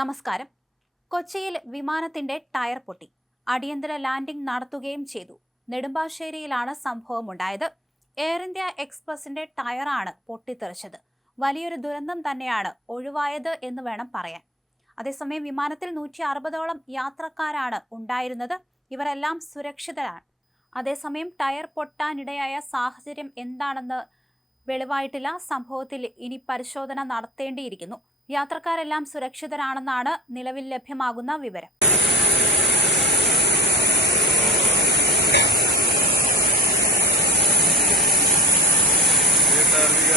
നമസ്കാരം. കൊച്ചിയിൽ വിമാനത്തിന്റെ ടയർ പൊട്ടി. അടിയന്തര ലാൻഡിംഗ് നടത്തുകയും ചെയ്തു. നെടുമ്പാശ്ശേരിയിലാണ് സംഭവമുണ്ടായത്. എയർ ഇന്ത്യ എക്സ്പ്രസിന്റെ ടയറാണ് പൊട്ടിത്തെറിച്ചത്. വലിയൊരു ദുരന്തം തന്നെയാണ് ഒഴിവായത് എന്ന് വേണം പറയാൻ. അതേസമയം വിമാനത്തിൽ 160ഓളം യാത്രക്കാരാണ് ഉണ്ടായിരുന്നത്. ഇവരെല്ലാം സുരക്ഷിതരാണ്. അതേസമയം ടയർ പൊട്ടാനിടയായ സാഹചര്യം എന്താണെന്ന് വെളിവായിട്ടില്ല. സംഭവത്തിൽ ഇനി പരിശോധന നടത്തേണ്ടിയിരിക്കുന്നു. യാത്രക്കാരെല്ലാം സുരക്ഷിതരാണെന്നാണ് നിലവിൽ ലഭ്യമാകുന്ന വിവരം. Terviga,